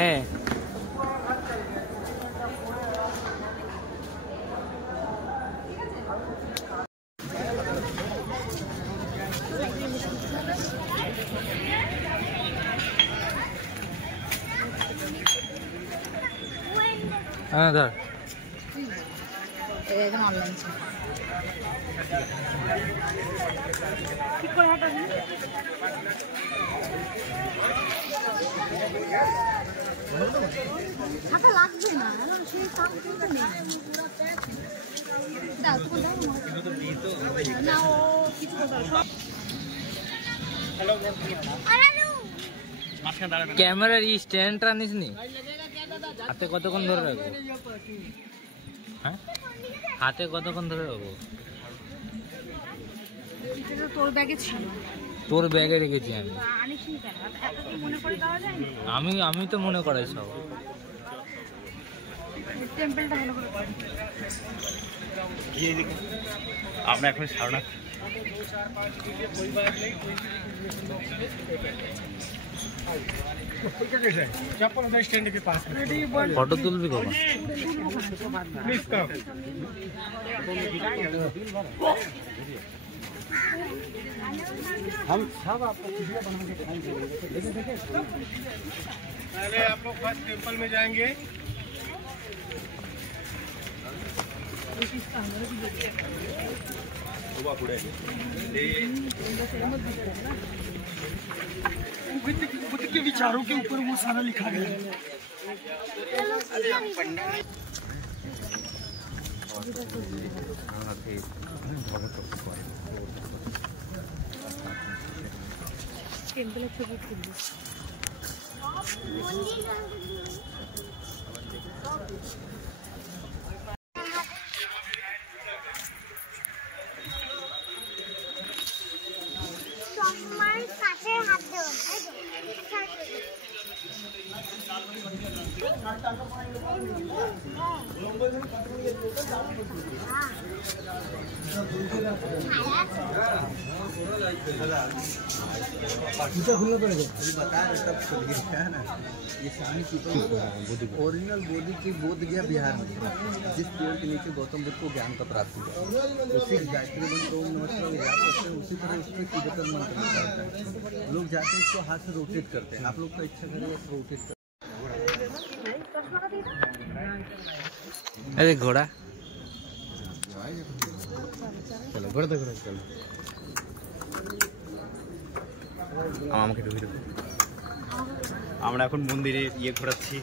নে হ্যাঁ ধর একদম অনলাইন ঠিক করে হাঁটা হাঁটা লাগবে না সেই কাম করতে নেই দাও তখন দাও না ও কিছু ক্যামেরার স্ট্যান্ডটা নিস নি হাতে কতক্ষণ ধরে রাখবো হ্যাঁ হাতে কতক্ষণ ধরে রাখবো তোর ব্যাগে ছিল তোর ব্যাগে রেখেছি আমি আমি তো মনে করাই সব টেম্পলটা ভালো করে আমরা এখন সারনা ফটো তুলবি কখন हम सब आपको वीडियो बना के दिखाएंगे देखे पहले आप लोग फर्स्ट टेंपल में जाएंगे बुद्ध के विचारों के ऊपर वो सारा लिखा गया है টেম্পলের ছবি তুলবো ओरिजिनल बोधि की बोध गया बिहार में, जिस पेड़ के नीचे गौतम बुद्ध को ज्ञान का प्राप्त हुआ, उसी गायत्री मंत्र ओम नमः शिवाय याद करते हैं, उसी तरह उसमें कीर्तन मंत्र होता है। लोग जाते हैं इसको हाथ से रोटेट करते हैं। आप लोग का इच्छा करें रोटेट करें। अरे घोड़ा चलो घोड़ा घोड़ा चलो আমাকে ঢুকে দেবো। আমরা এখন মন্দিরে ইয়ে ঘোরাচ্ছি।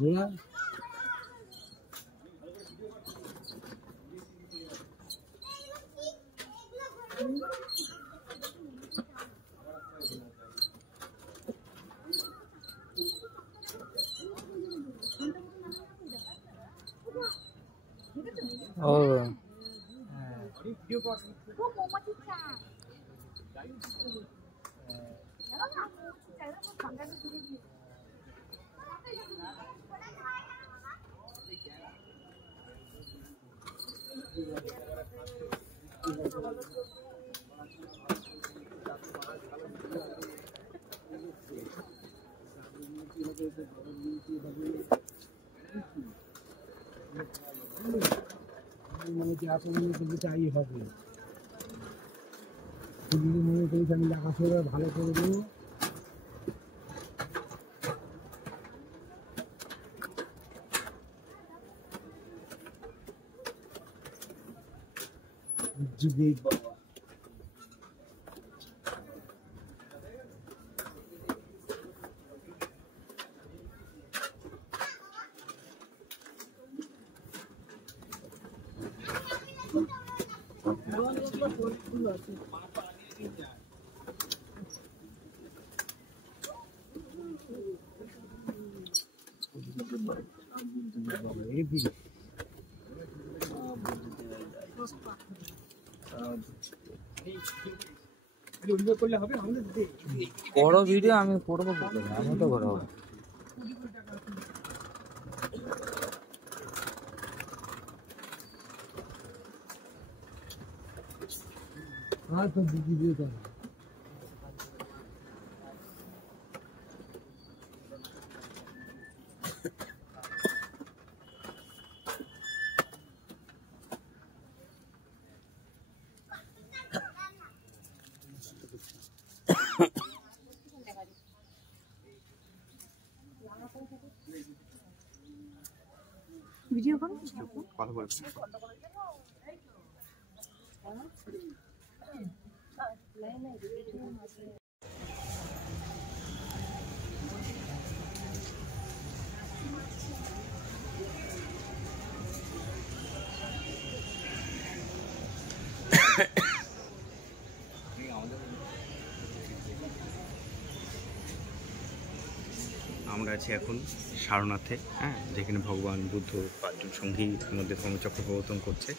घोड़ा মানে কি আসলে চাই হবে মনে করি আমি আকাশে ভালো করে দেবো যুগে বাবা বড় ভিডিও আমি করবো, আমি তো করবো। हाँ तो दीजिए तो ভিডিও করো কথা বলছি। আমরা আছি এখন সারনাথে, হ্যাঁ, যেখানে ভগবান বুদ্ধ 5জন সঙ্গীর মধ্যে ধর্মচক্র প্রবর্তন করছে।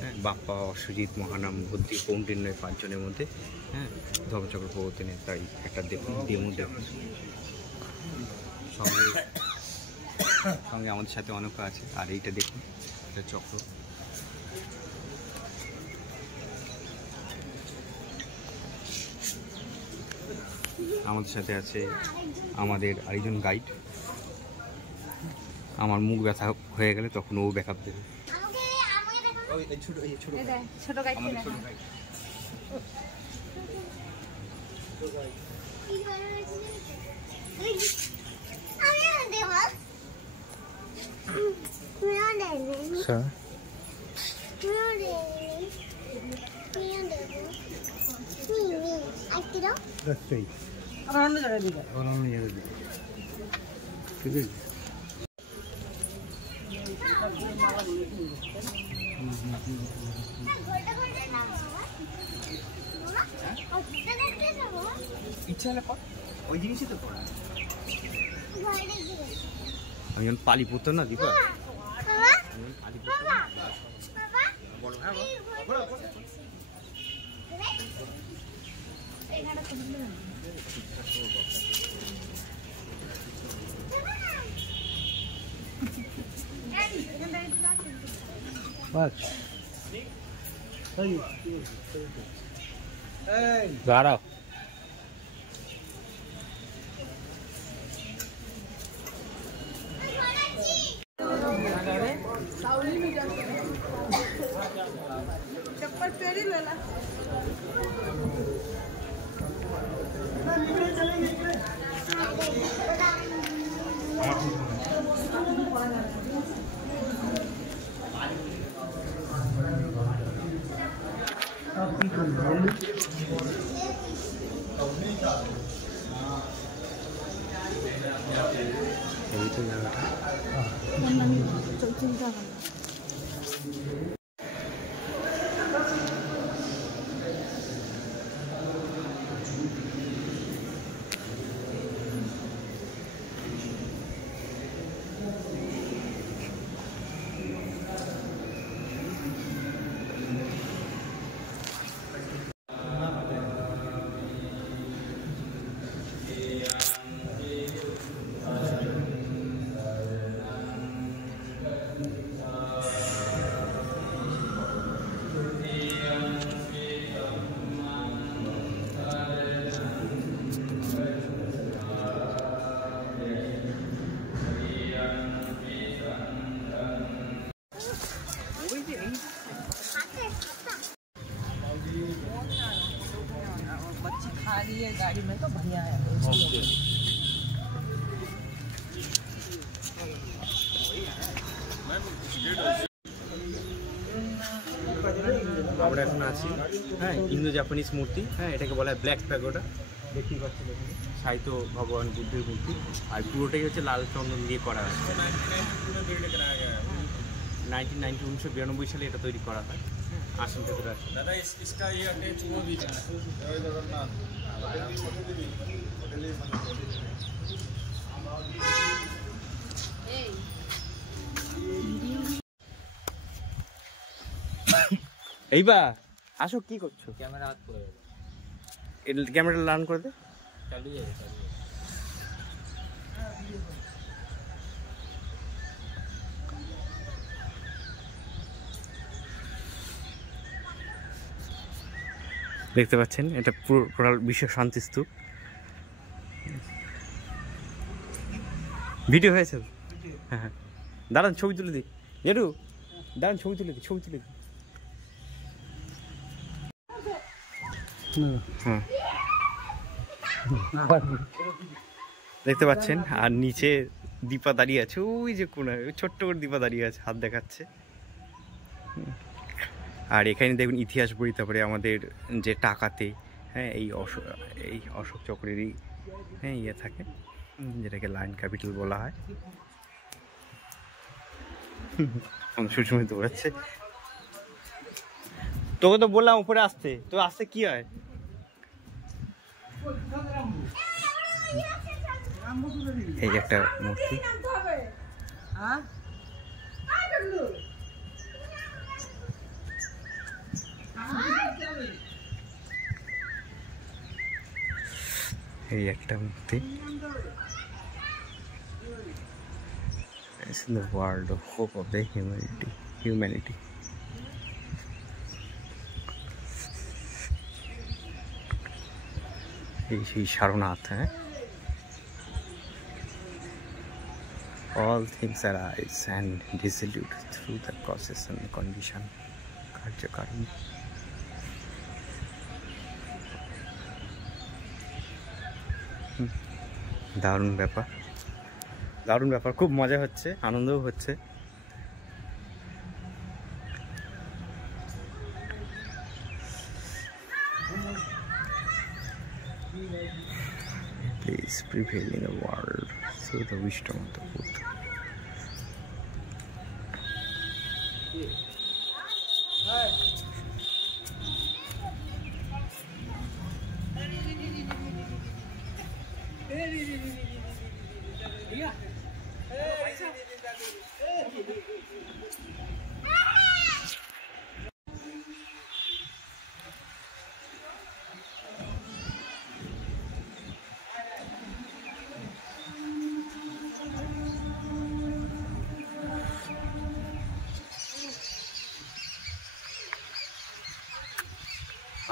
হ্যাঁ, বাপ্পা, অশ্বজিৎ, মহানাম, বুদ্ধি, কৌন্ডিন্য 5জনের মধ্যে, হ্যাঁ, ধর্মচক্র প্রবর্তনের তাই একটা দেখুন ডেমো দেখুন। সঙ্গে সঙ্গে আমাদের সাথে অনেকে আছে। আর এইটা দেখুন, এটা চক্র। আমাদের সাথে আছে আমাদের আরেকজন গাইড। আমার মুখ ব্যথা হয়ে গেলে তখন ও ব্যাকআপ দেবে। ছোট গাইড অন্য জায়গায় দিবে ঠিক আছে। ইচ্ছা হলে কর, ওই জিনিসই তো করা। আমি যখন পালি পুত্র না দীপা, পালি পুত্র বলো। হ্যাঁ বাস দাঁড়াও। चप्पल पेड़ी लेला এই তো জায়গাটা। चिंता करना बच्ची खा रही है गाड़ी में तो बढ़िया है। আমরা এখন আছি, হ্যাঁ, ইন্দো জাপানিজ মূর্তি। হ্যাঁ, এটাকে বলা হয় ব্ল্যাক প্যাগোডা। দেখতেই পাচ্ছি, সাহিত্য ভগবান বুদ্ধের মূর্তি। আর পুরোটাই হচ্ছে লাল চন্দন দিয়ে করা হয়। 1992 সালে এটা তৈরি করা হয়। আসন ঠাকুর আছে। দাদা इसका ये अपने चुमो भी है। जय जगन्नाथ। এইবার আসো, কি করছো? ক্যামেরা হাত পড়ে যাবে, ক্যামেরাটা লার্ন করে দে। চালিয়ে যাবে, চালিয়ে যাবে। দেখতে পাচ্ছেন এটা পুরো টোটাল বিশ্ব শান্তি স্তূপ। ভিডিও হয়েছে? হ্যাঁ হ্যাঁ, দাঁড়ান ছবি তুলে দিই। জেঠু দাঁড়ান ছবি তুলে দিই, ছবি তুলে দিই। হ্যাঁ দেখতে পাচ্ছেন, আর নিচে দীপা দাঁড়িয়ে আছে, ওই যে কোনায় ছোট্ট করে দীপা দাঁড়িয়ে আছে, হাত দেখাচ্ছে। আর এখানে দেখুন ইতিহাস বই, তারপরে আমাদের যে টাকাতে হ্যাঁ এই অশোক চক্রেরই হ্যাঁ ইয়ে থাকে, যেটাকে লায়ন ক্যাপিটাল বলা হয়। সুসময় দৌড়াচ্ছে, তোকে তো বললাম উপরে আসতে, তো আসতে কি হয়? এই একটা মূর্তি, এই একটা মূর্তি। It's in the world of hope of the humanity. এই সারনাথ, হ্যাঁ all things arise and dissolute through the causes and the condition. কার্যকারণ। দারুণ ব্যাপার, দারুণ ব্যাপার, খুব মজা হচ্ছে, আনন্দও হচ্ছে। Peace prevail in the world through the wisdom of the Buddha.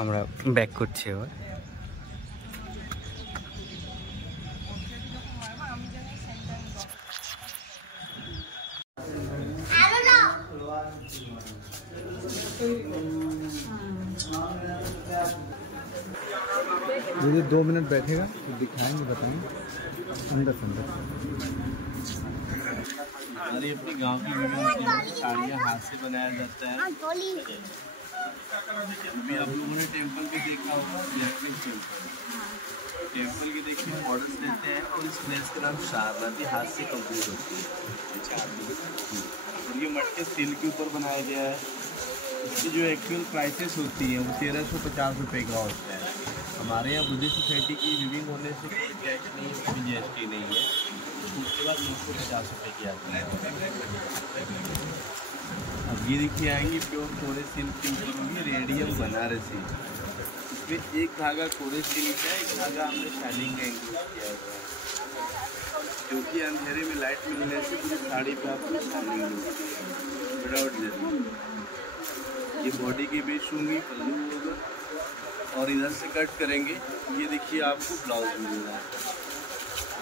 আমরা ব্যাক করছি এবার। यदि 2 मिनट बैठेगा तो दिखाएंगे, बताएंगे अंदर अंदर। हमारी अपनी गांव की साड़ियाँ हाथ से बनाया जाता है। अभी आप लोगों ने टेम्पल भी देखा होगा, इलेक्ट्रिक टेम्पल के देखिए मॉडल्स देते हैं, और इस प्लेस का नाम शारनाथी हाथ से कंप्लीट होती है। और ये मटके स्टील के ऊपर बनाया गया है। इसकी जो एक्चुअल प्राइसेस होती हैं वो 1350 रुपये का होता है। हमारे यहाँ बुद्धिस्ट सोसाइटी की लिविंग होने से कोई टैक्स नहीं है, कोई GST नहीं है। उसके बाद 950 रुपये की आती है। अब ये देखिए आएंगी प्योर कोरे सिल्क के ऊपर होगी रेडियम बनारसी। इसमें एक धागा कोरे सिल्क है, एक धागा हमने शाइनिंग का इंक्लूड किया हुआ है, क्योंकि अंधेरे में लाइट मिलने से पूरी साड़ी पे आपको शाइनिंग मिलेगी विदाउट जरी। ये बॉडी की बेस होंगी, पल्लू होगा, और इधर से कट करेंगे, ये देखिए आपको ब्लाउज मिलेगा।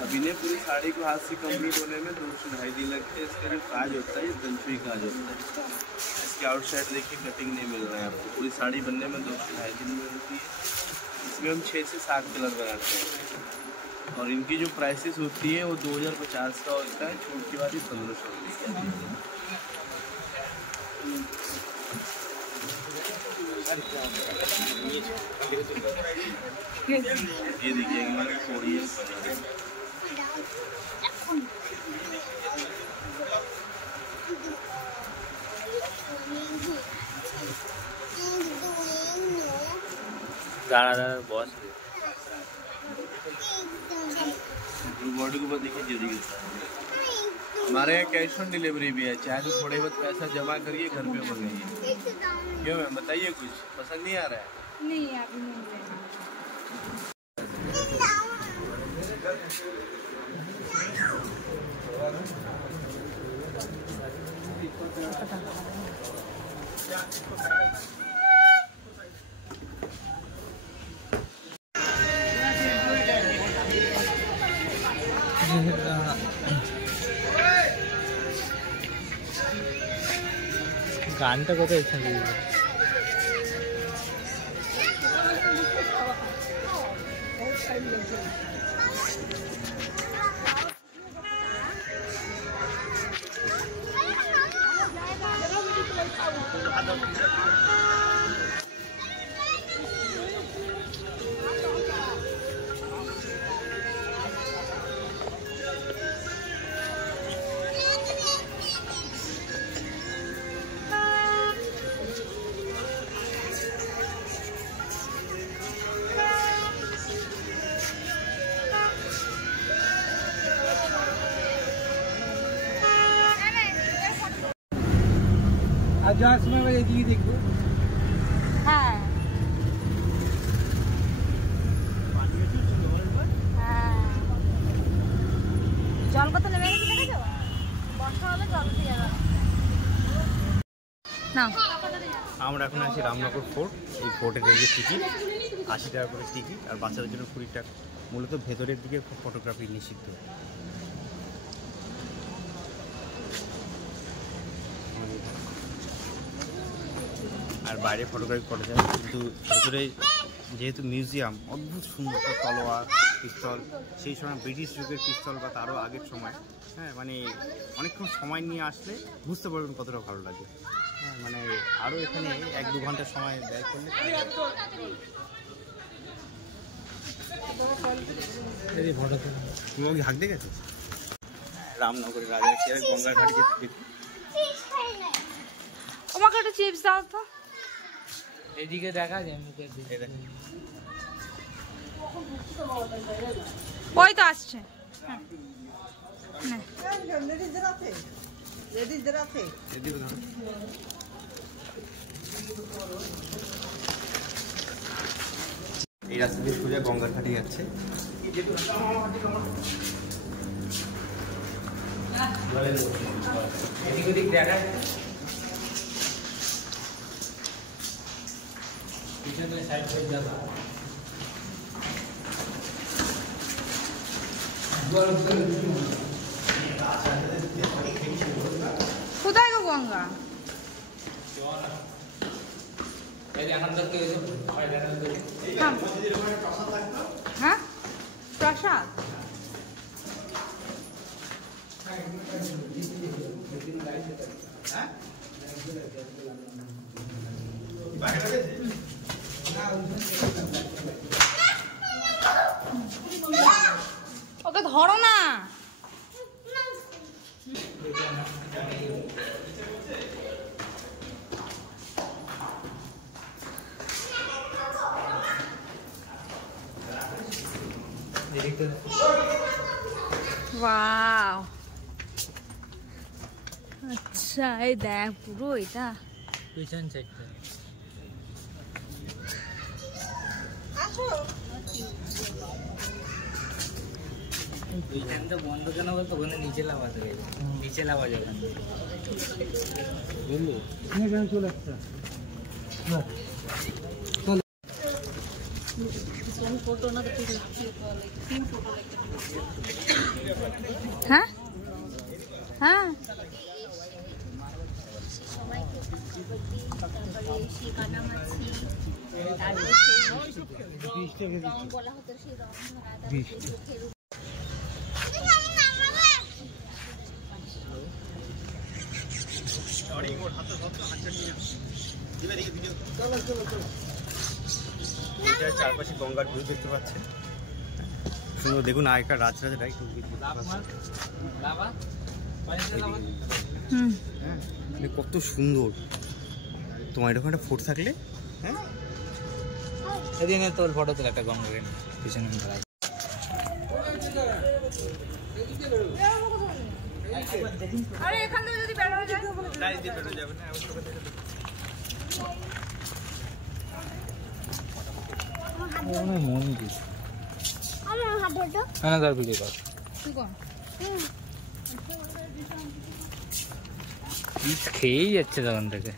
अब इन्हें पूरी साड़ी को हाथ से कंप्लीट होने में 2 से 2.5 दिन लगते हैं। इसका जो काज होता है ये दंचुई काज होता है। इसके आउटसाइड देखिए कटिंग नहीं मिल रहा है आपको, पूरी साड़ी बनने में 2 से 2.5 दिन में होती है। इसमें हम 6 से 7 कलर बनाते हैं, और इनकी जो प्राइसेस होती है वो 2050 का होता है, छूट के बाद ही 1500 रुपये की आती है। ये देखिए दादा बॉस बॉडी को देखिए जल्दी। हमारे यहाँ कैश ऑन डिलीवरी भी है, चाहे तो थोड़े बहुत पैसा जमा करिए, घर पे मंगाइए। क्यों मैम बताइए, कुछ पसंद नहीं आ रहा है? नहीं अभी नहीं। গানটা কোথায় ইচ্ছা আর যাওয়ার সময় আবার এদিকে দেখবো। হ্যাঁ জল কত নেমে গেছে দেখেছো? বর্ষা হলে জল উঠে যাবে না। আমরা এখন আছি রামনগর ফোর্ট। এই ফোর্টের রেলের টিকিট 80 টাকা করে টিকিট, আর বাচ্চাদের জন্য 20 টাকা। মূলত ভেতরের দিকে ফটোগ্রাফি নিষিদ্ধ। আর বাইরে ফটোগ্রাফি করা যায়, কিন্তু ভেতরে যেহেতু মিউজিয়াম, অদ্ভুত সুন্দর তলোয়ার, পিস্তল, সেই সময় ব্রিটিশ যুগের পিস্তল বা তারও আগের সময়। হ্যাঁ, মানে অনেকক্ষণ সময় নিয়ে আসলে বুঝতে পারবেন কতটা ভালো লাগে। হ্যাঁ, মানে আরও এখানে 1-2 ঘন্টা সময় ব্যয় করলে। তুমি ওই হাঁক দেখেছো? রামনগরের রাজা গঙ্গার ঘাটে যেতে। আমাকে একটা চিপস দাও তো। এদিকে দেখা যায় মুখের দিকে। ওই তো আসছে। এই রাস্তা দিয়ে সোজা গঙ্গার ঘাটে যাচ্ছে। এদিক ওদিক দেখা পিছনে সাইড হয়ে যাবে। কোথায় গো গঙ্গা? হ্যাঁ, প্রসাদ। ওকে ধরো না। ওয়াও, আচ্ছা এই দেখ পুরো এটা পিছন সাইডটা। এইখানটা বন্ধ কেন বলতো? ওখানে নিচে লাভা থাকে, নিচে লাভা যাবে বুঝলি? এখানে চলে আসছে। হ্যাঁ হ্যাঁ চারপাশে গঙ্গার ভিউ দেখতে পাচ্ছেন। সুন্দর দেখুন, আগেকার রাজরাজারা একটু কত সুন্দর। তোমার এরকম একটা ফোর্ট থাকলে, হ্যাঁ, এদিনে তোর ফটো তোলা একটা গঙ্গা পিছনে দাঁড়ায়। আরে এখান থেকে যদি বের হয়ে যায় যাবে না। মন্দির হ্যাঁ, তার ভিডিও কর। খেয়েই যাচ্ছে তখন থেকে।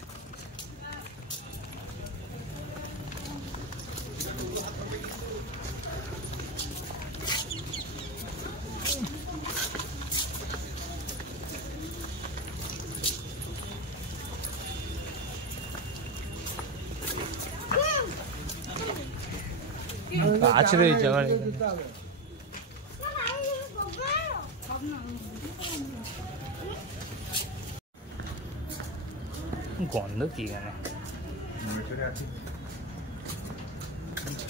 গাছ রয়েছে আবার এখানে। গন্ধ কি এখানে?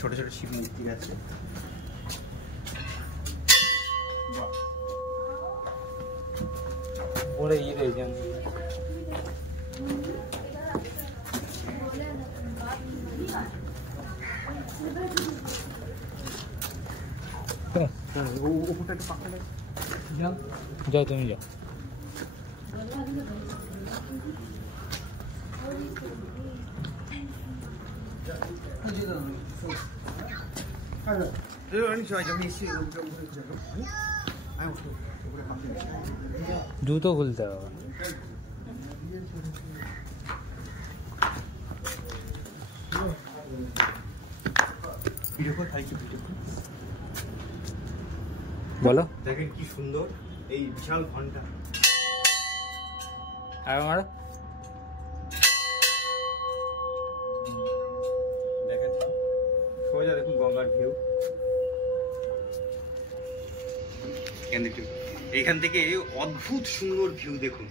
ছোট ছোট শিব মূর্তি আছে। ওরে ই রয়েছে যাও তুমি যাও। জুতো খুলতে হবে। বলো। দেখেন কি সুন্দর এই বিশাল ঘন্টা। আর মারো। দেখেন সোজা দেখুন গঙ্গার ভিউ। এইখান থেকে অদ্ভুত সুন্দর ভিউ দেখুন।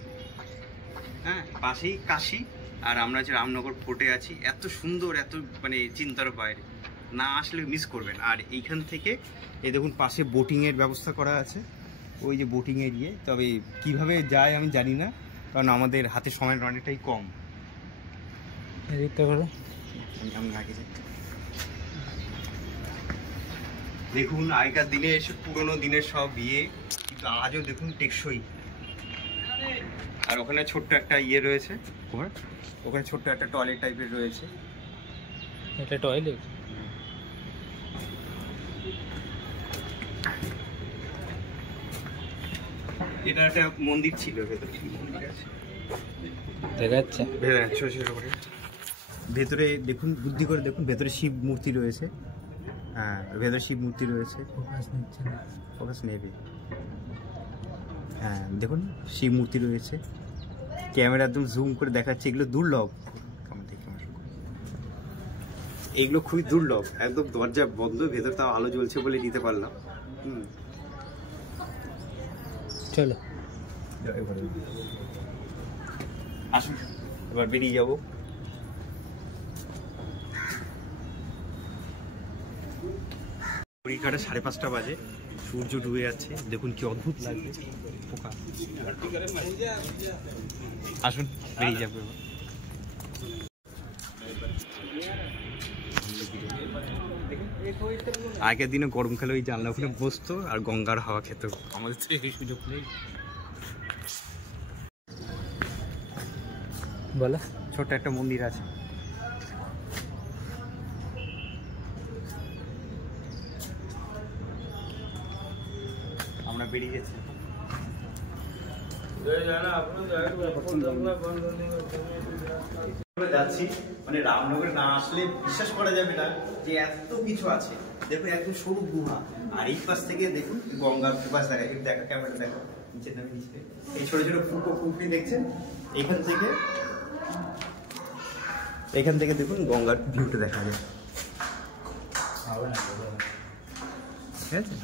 হ্যাঁ, পাশেই কাশী আর আমরা যে রামনগর ফোর্টে আছি। এত সুন্দর, এত মানে চিন্তার বাইরে, না আসলে মিস করবেন। আর এইখান থেকে এই দেখুন পাশে বোটিংয়ের ব্যবস্থা করা আছে, ওই যে বোটিং এরিয়ে। তবে কিভাবে যায় আমি জানি না, কারণ আমাদের হাতে সময় অনেকটাই কম। আমি আগে যাই। দেখুন আগেকার দিনে এসে পুরোনো দিনের সব বিয়ে, কিন্তু আজও দেখুন টেকসই। আর ওখানে ছোট্ট একটা ইয়ে রয়েছে, ওখানে ছোট্ট একটা টয়লেট টাইপের রয়েছে। এটা টয়লেট? এটা একটা মন্দির ছিল, ভেতরে মন্দির আছে দেখা যাচ্ছে। ভেতরে দেখুন, বুদ্ধি করে দেখুন, ভেতরে শিব মূর্তি রয়েছে। হ্যাঁ, ভেতরে শিব মূর্তি রয়েছে। ফোকাস নেবে। হ্যাঁ দেখুন শিব মূর্তি রয়েছে। ক্যামেরা একদম জুম করে দেখাচ্ছে। এগুলো দুর্লভ, এগুলো খুবই দুর্লভ। একদম দরজা বন্ধ, ভেতর তাও আলো জ্বলছে বলে নিতে পারলাম। চলো আসুন এবার বেরিয়ে যাবো। ঘড়িকাটা 5:30 বাজে, সূর্য ডুবে যাচ্ছে। দেখুন কি অদ্ভুত লাগছে। পোকা। আসুন বেরিয়ে যাবো। আগের দিনে গরমকালে ওই জানলা ওখানে বসতো আর গঙ্গার হাওয়া খেত। আমাদের তো এই সুযোগ নেই। বলো। ছোট্ট একটা মন্দির আছে। আমরা বেরিয়ে গেছি। যাচ্ছি মানে রামনগরে না আসলে বিশ্বাস করা যাবে না যে এত কিছু আছে। দেখুন একদম সরু গুহা, আর এই পাশ থেকে দেখুন গঙ্গার পাশ দেখা। দেখা ক্যামেরা দেখো, নিচে নামে নিচে এই ছোট ছোট ফুটো পুকুরি দেখছেন। এখান থেকে দেখুন গঙ্গার ভিউটা দেখা যায়। ঠিক আছে,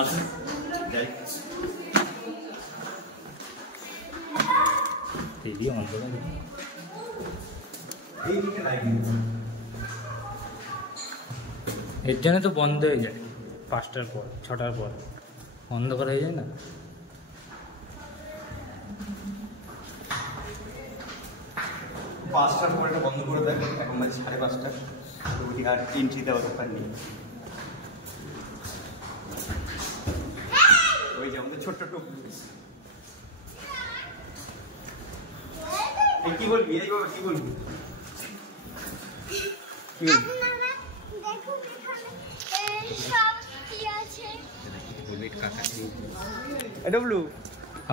আসুন যাই। এর জন্য তো বন্ধ হয়ে যায় 5টার পর, 6টার পর অন্ধকার হয়ে যায় না। 5টার পর এটা বন্ধ করে দেয়। এখন বাজে 5:30। তো ওদিকে আর এন্ট্রি দেওয়ার দরকার নেই। ওই যে আমাদের ছোট্ট টুকু। কি বলবি? এই বাবা কি বলবি? কি বলবি?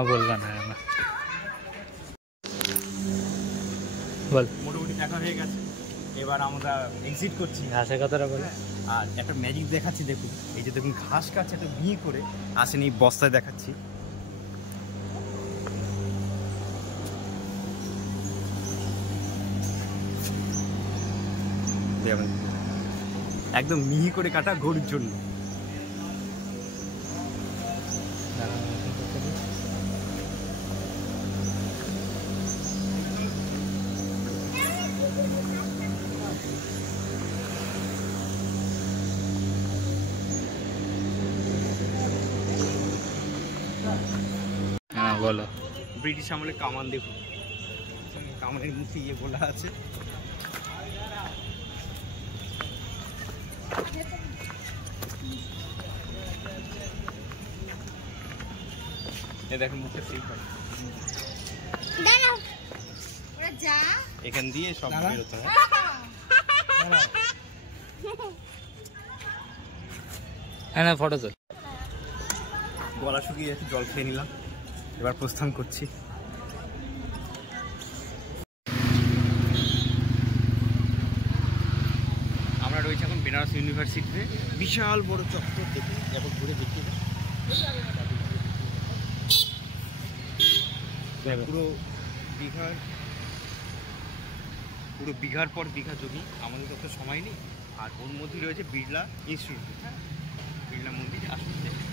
বলবা না বল। মোটামুটি দেখা হয়ে গেছে, এবার আমরা এক্সিট করছি। ঘাসের কথাটা বলে। আর একটা ম্যাজিক দেখাচ্ছি দেখুন। এই যে দেখুন ঘাস কাছে একটা বিয়ে করে আসেন, এই বস্তায় দেখাচ্ছি। দেয় আমাদের, একদম মিহি করে কাটা গরুর জন্য। হ্যাঁ বলো। ব্রিটিশ আমলে কামান, দেখুন কামানের মুখে ইয়ে বলা আছে। দেখেন মুখে সেফ হয়, এখান দিয়ে সব বেরোতে হয়। হ্যাঁ ফটো তোল। গলা শুকিয়ে যাচ্ছে, জল খেয়ে নিলাম, এবার প্রস্থান করছি। আমরা রয়েছি এখন বেনারস ইউনিভার্সিটিতে, বিশাল বড় চত্বর, দেখুন এখন ঘুরে দেখি। পুরো বিঘার পর বিঘা জমি, আমাদের তো সময় নেই। আর ওর মধ্যে রয়েছে বিড়লা ইনস্টিটিউট, হ্যাঁ বিড়লা মন্দির। আসুন দেখি।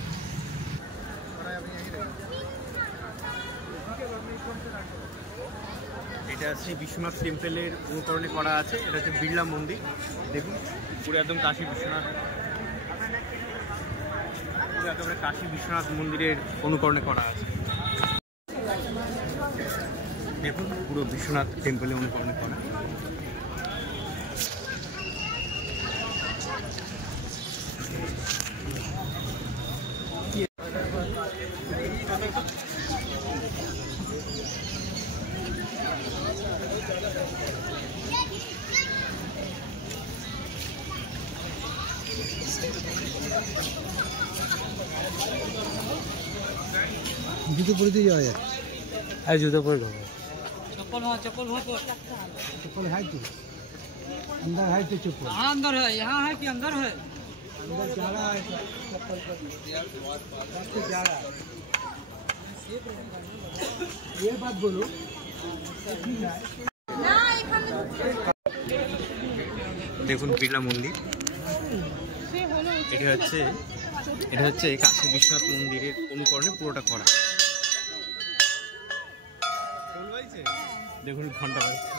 এটা শ্রী বিশ্বনাথ টেম্পেলের অনুকরণে করা আছে। এটা হচ্ছে বিড়লা মন্দির, দেখুন পুরো একদম কাশী বিশ্বনাথ, পুরো একদম কাশী বিশ্বনাথ মন্দিরের অনুকরণে করা আছে। দেখুন পুরো বিশ্বনাথ টেম্পেলে অনুকরণে করা। জুতো পরে দিয়ে যাওয়া যায়? আর জুতো পরে ঢোকো। चप्पल वहाँ चप्पल वहाँ तो चप्पल है तो अंदर है तो चप्पल कहाँ अंदर है? यहाँ है कि अंदर है? अंदर जा रहा है चप्पल पर जा रहा है। ये बात बोलो দেখুন বিড়লা মন্দির, এটা হচ্ছে কাশী বিশ্বনাথ মন্দিরের অনুকরণে পুরোটা করা। দেখুন ঘন্টা বাজছে।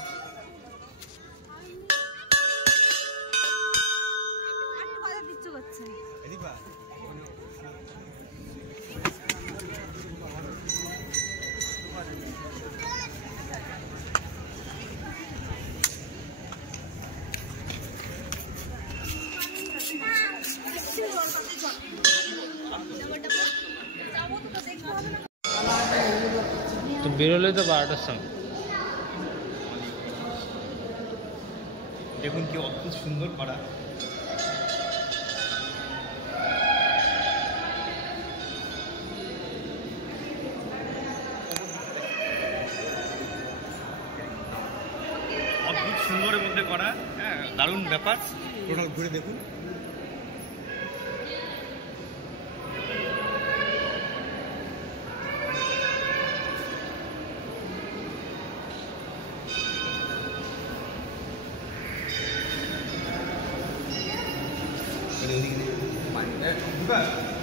তো বেরোলে তো 12টার সময়। দেখুন কি অদ্ভুত সুন্দর করা। অদ্ভুত সুন্দরের মধ্যে করা, হ্যাঁ দারুণ ব্যাপার। টোটাল ঘুরে দেখুন।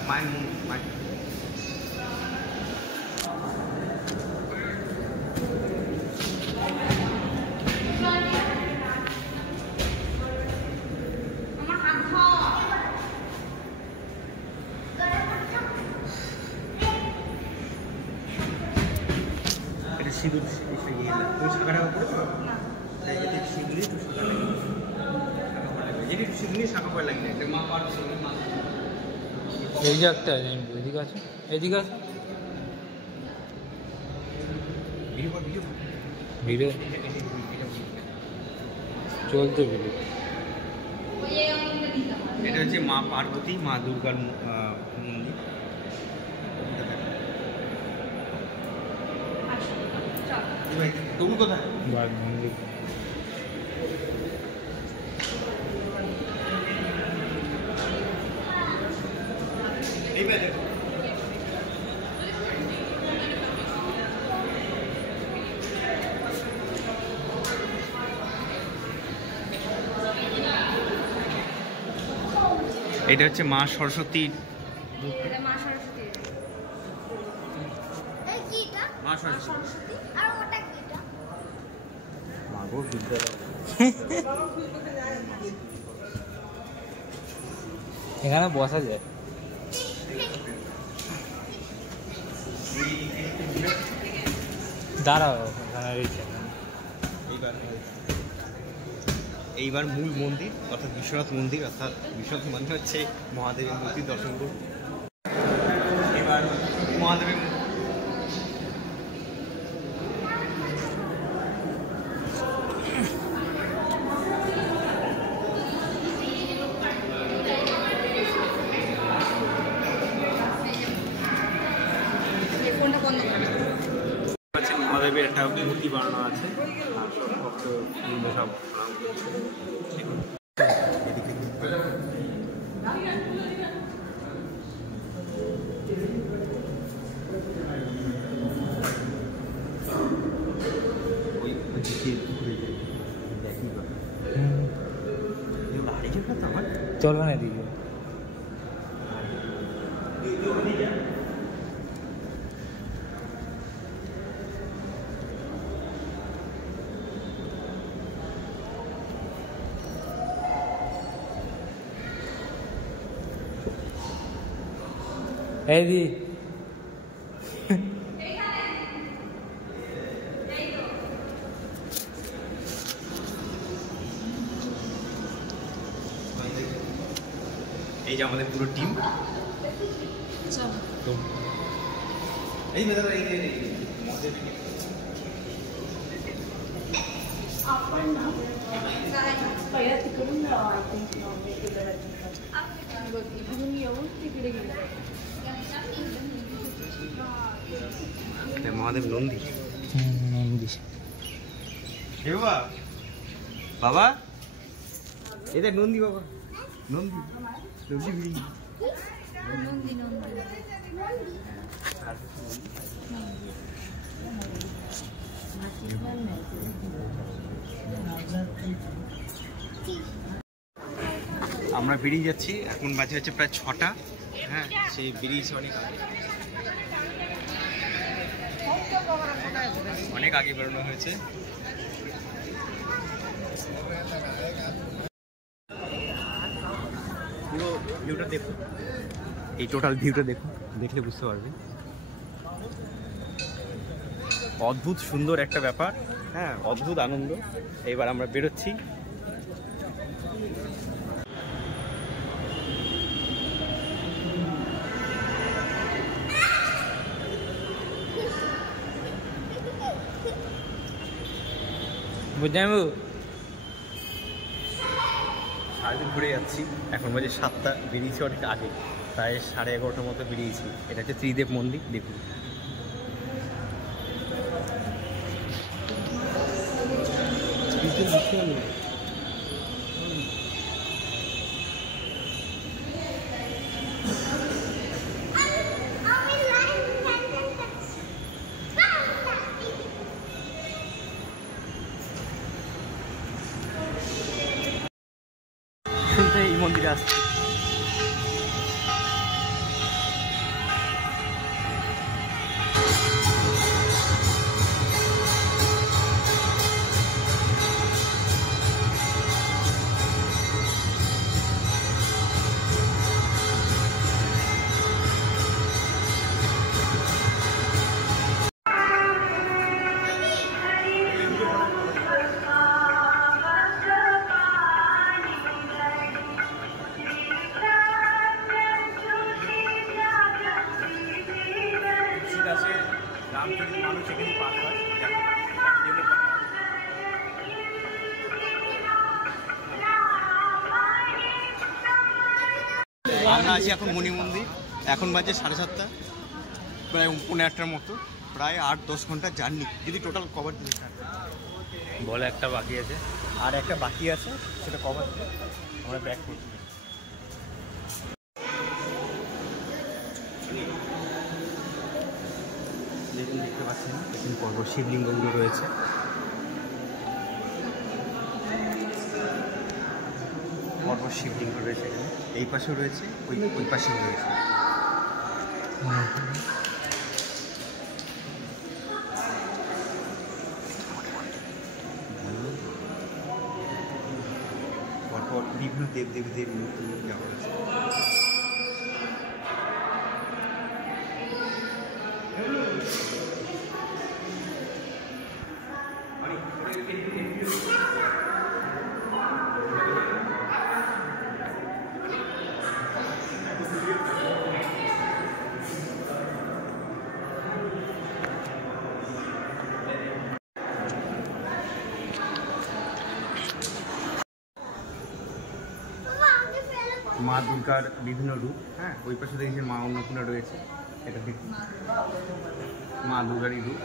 মায়ের মায়ের এটা সিঁদুর, তুমি শাখাটা করেছো? সিঁদুরই তো শাখা লাগে, যেটি সিঁদুর নিয়ে শাখা পয় লাগে না। এটা মা পাঠ মা এদিকে একটা আছে, এদিকে আছে, এদিকে আছে ভিডিও চলতে ভিডিও। এটা হচ্ছে মা পার্বতী, মা দুর্গার মন্দির। তবু কোথায় মন্দির এই বাইরে এটা হচ্ছে মা সরস্বতী। এটা মা সরস্বতী। এই কিটা? মা সরস্বতী। আর ওটা কিটা? মাগো বিদ্যা। এখানে বসা যায়। দাঁড়াও ওখানে রয়েছে। এইবার মূল মন্দির অর্থাৎ বিশ্বনাথ মন্দির, অর্থাৎ বিশ্বনাথ মন্দির হচ্ছে মহাদেবের মূর্তি দর্শন করুন। এবার মহাদেবের মহাদেবের একটা মূর্তি বানানো আছে, আর সব ভক্ত সব প্রণাম করছে। চলো না দিকে। এই দি এই যে আমাদের পুরো টিম। এই দাদা এই যে মহাদেব মহাদেব নন্দী। বাবা বাবা এটা নন্দী, বাবা নন্দী নন্দী। আমরা বেরিয়ে যাচ্ছি, এখন বাজে হচ্ছে প্রায় 6টা। হ্যাঁ, সে বেরিয়েছে অনেক আগে বেরোনো হয়েছে। পুরো ভিউটা দেখুন, এই টোটাল ভিউটা দেখুন, দেখলে বুঝতে পারবে। অদ্ভুত সুন্দর একটা ব্যাপার, হ্যাঁ অদ্ভুত আনন্দ। এবার আমরা বেরোচ্ছি। বুঝাবো সারাদিন ঘুরে যাচ্ছি, এখন বাজে 7টা, বেরিয়েছি অনেক আগে, প্রায় 11:30টার মতো বেরিয়েছি। এটা হচ্ছে ত্রিদেব মন্দির, দেখুন। এই মন্দিরে আসছে। আমরা আছি এখন মণি মন্দির, এখন বাজে 7:30, প্রায় 8:15টার মতো, প্রায় 8-10 ঘন্টার জার্নি যদি টোটাল কভার দিতে চান। বলে একটা বাকি আছে, আর একটা বাকি আছে, সেটা কভার দিতে আমরা ব্যাক করছি। যেদিন দেখতে পাচ্ছেন এখানে পরপর শিবলিঙ্গগুলো রয়েছে। পরপর শিবলিঙ্গ রয়েছে এখানে, এই পাশেও রয়েছে, ওই পাশেও রয়েছে। পরপর বিভিন্ন দেবদেবীদের মূর্তি দেওয়া হয়েছে। মা দুর্গার বিভিন্ন রূপ, হ্যাঁ, ওই পাশে দেখেছি মা অন্নপূর্ণা রয়েছে, এটা দেখুন মা দুর্গারই রূপ।